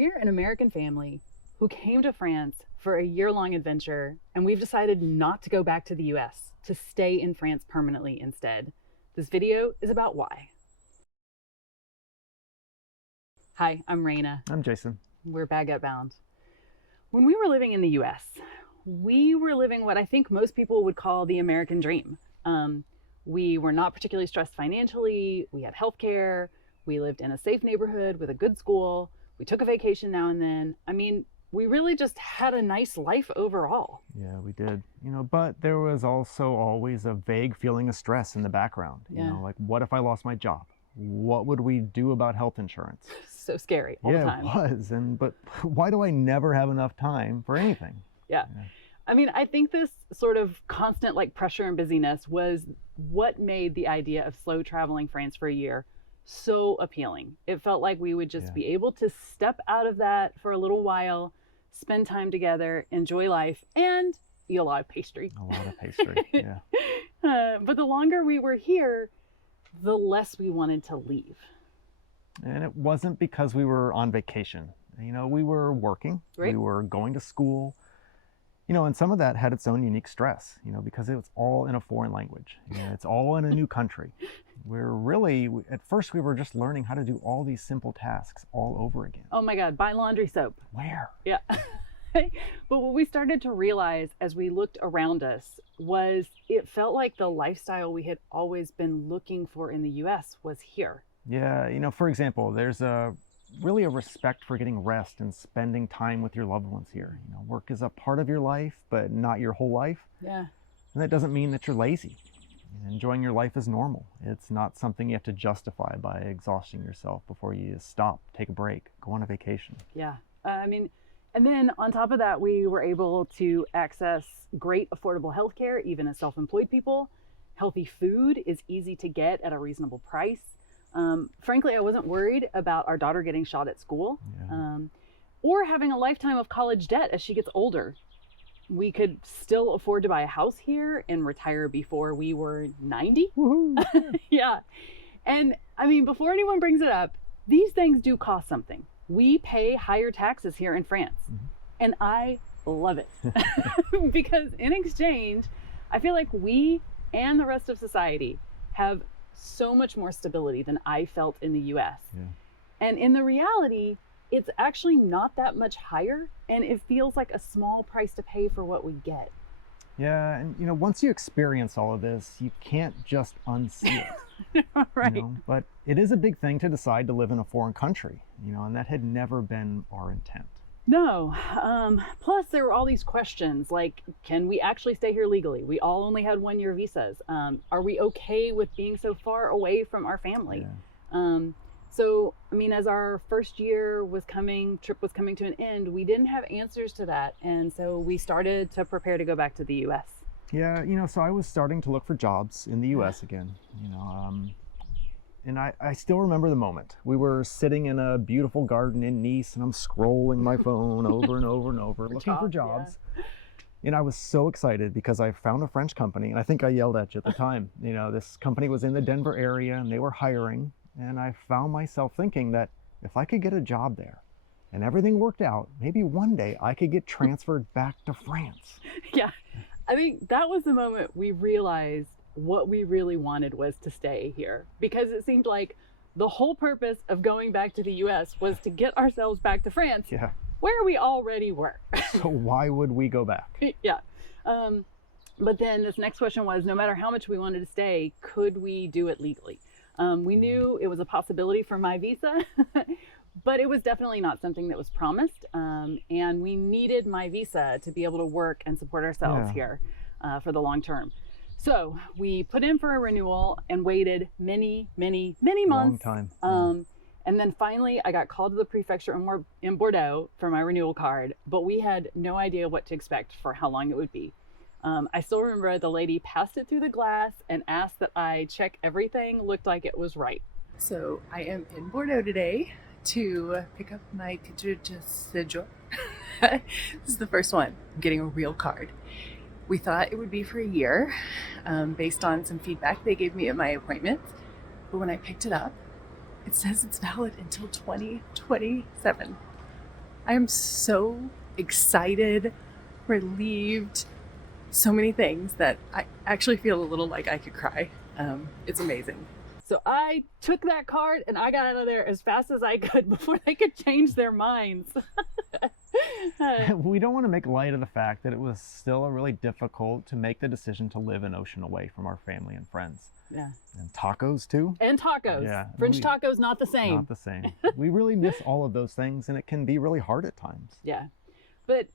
We're an American family who came to France for a year-long adventure, and we've decided not to go back to the US, to stay in France permanently instead. This video is about why. Hi, I'm Raina. I'm Jason. We're Baguette Bound. When we were living in the US, we were living what I think most people would call the American dream. We were not particularly stressed financially. We had healthcare. We lived in a safe neighborhood with a good school. We took a vacation now and then. I mean, we really just had a nice life overall. Yeah, we did. But there was also always a vague feeling of stress in the background. Like, what if I lost my job? What would we do about health insurance? So scary all the time. Yeah, it was. But why do I never have enough time for anything? Yeah. I mean, I think this sort of constant pressure and busyness was what made the idea of slow traveling France for a year so appealing. It felt like we would just be able to step out of that for a little while, spend time together, enjoy life, and eat a lot of pastry. A lot of pastry, yeah. But the longer we were here, the less we wanted to leave. And it wasn't because we were on vacation. We were working, right. We were going to school. And some of that had its own unique stress, because it was all in a foreign language. It's all in a new country. At first we were just learning how to do all these simple tasks all over again. Oh my God, buy laundry soap. Where? Yeah. But what we started to realize as we looked around us was it felt like the lifestyle we had always been looking for in the US was here. Yeah, for example, there's really a respect for getting rest and spending time with your loved ones here. Work is a part of your life, but not your whole life. Yeah. And that doesn't mean that you're lazy. Enjoying your life is normal. It's not something you have to justify by exhausting yourself before you stop, take a break, go on a vacation. Yeah. And then on top of that, we were able to access great affordable healthcare, even as self-employed people. Healthy food is easy to get at a reasonable price. Frankly, I wasn't worried about our daughter getting shot at school, or having a lifetime of college debt as she gets older. We could still afford to buy a house here and retire before we were 90. Yeah. And I mean, before anyone brings it up, these things do cost something. We pay higher taxes here in France, and I love it because in exchange, I feel like we and the rest of society have so much more stability than I felt in the US. Yeah. And in the reality, it's actually not that much higher, and it feels like a small price to pay for what we get. Yeah, and once you experience all of this, you can't just unsee it. Right. But it is a big thing to decide to live in a foreign country, and that had never been our intent. No. Plus, there were all these questions like, can we actually stay here legally? We all only had 1-year visas. Are we okay with being so far away from our family? Yeah. So, I mean, as our first trip was coming to an end, we didn't have answers to that. And so we started to prepare to go back to the US. Yeah, so I was starting to look for jobs in the US again, and I still remember the moment. We were sitting in a beautiful garden in Nice, and I'm scrolling my phone over and over and over, looking for jobs. Yeah. And I was so excited because I found a French company, and I think I yelled at you at the time. This company was in the Denver area, and they were hiring. And I found myself thinking that if I could get a job there and everything worked out, maybe one day I could get transferred back to France. Yeah, I think that was the moment we realized what we really wanted was to stay here, because it seemed like the whole purpose of going back to the US was to get ourselves back to France, where we already were. So why would we go back? Yeah. But then this next question was, no matter how much we wanted to stay, could we do it legally? We knew it was a possibility for my visa, but it was definitely not something that was promised. And we needed my visa to be able to work and support ourselves here for the long term. So we put in for a renewal and waited many months. Long time. And then finally I got called to the prefecture in Bordeaux for my renewal card, but we had no idea what to expect for how long it would be. I still remember the lady passed it through the glass and asked that I check everything looked like it was right. So I am in Bordeaux today to pick up my titre de séjour. This is the first one. I'm getting a real card. We thought it would be for a year based on some feedback they gave me at my appointment. But when I picked it up, it says it's valid until 2027. I am so excited, relieved, so many things that I actually feel a little like I could cry. It's amazing. So I took that card and I got out of there as fast as I could before they could change their minds. We don't want to make light of the fact that it was still really difficult to make the decision to live an ocean away from our family and friends. Yeah. And tacos too. And tacos. Yeah. French tacos, not the same. Not the same. We really miss all of those things, and it can be really hard at times. Yeah. But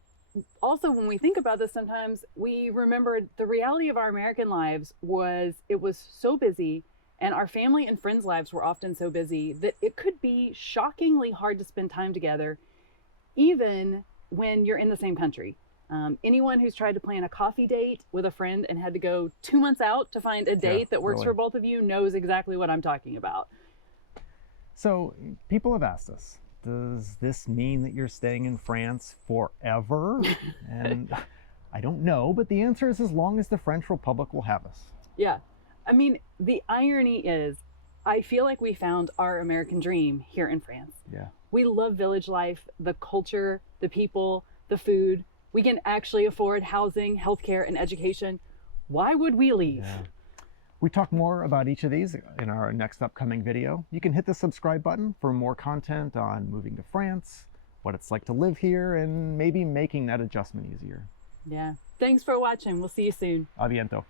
also when we think about this, sometimes we remember the reality of our American lives was it was so busy, and our family and friends' lives were often so busy that it could be shockingly hard to spend time together, even when you're in the same country. Anyone who's tried to plan a coffee date with a friend and had to go 2 months out to find a date that works for both of you knows exactly what I'm talking about. So people have asked us, does this mean that you're staying in France forever? And I don't know, but the answer is as long as the French Republic will have us. Yeah. I mean, the irony is, I feel like we found our American dream here in France. Yeah. We love village life, the culture, the people, the food. We can actually afford housing, healthcare, and education. Why would we leave? Yeah. We talk more about each of these in our next upcoming video. You can hit the subscribe button for more content on moving to France, what it's like to live here, and maybe making that adjustment easier. Yeah. Thanks for watching. We'll see you soon. A bientôt.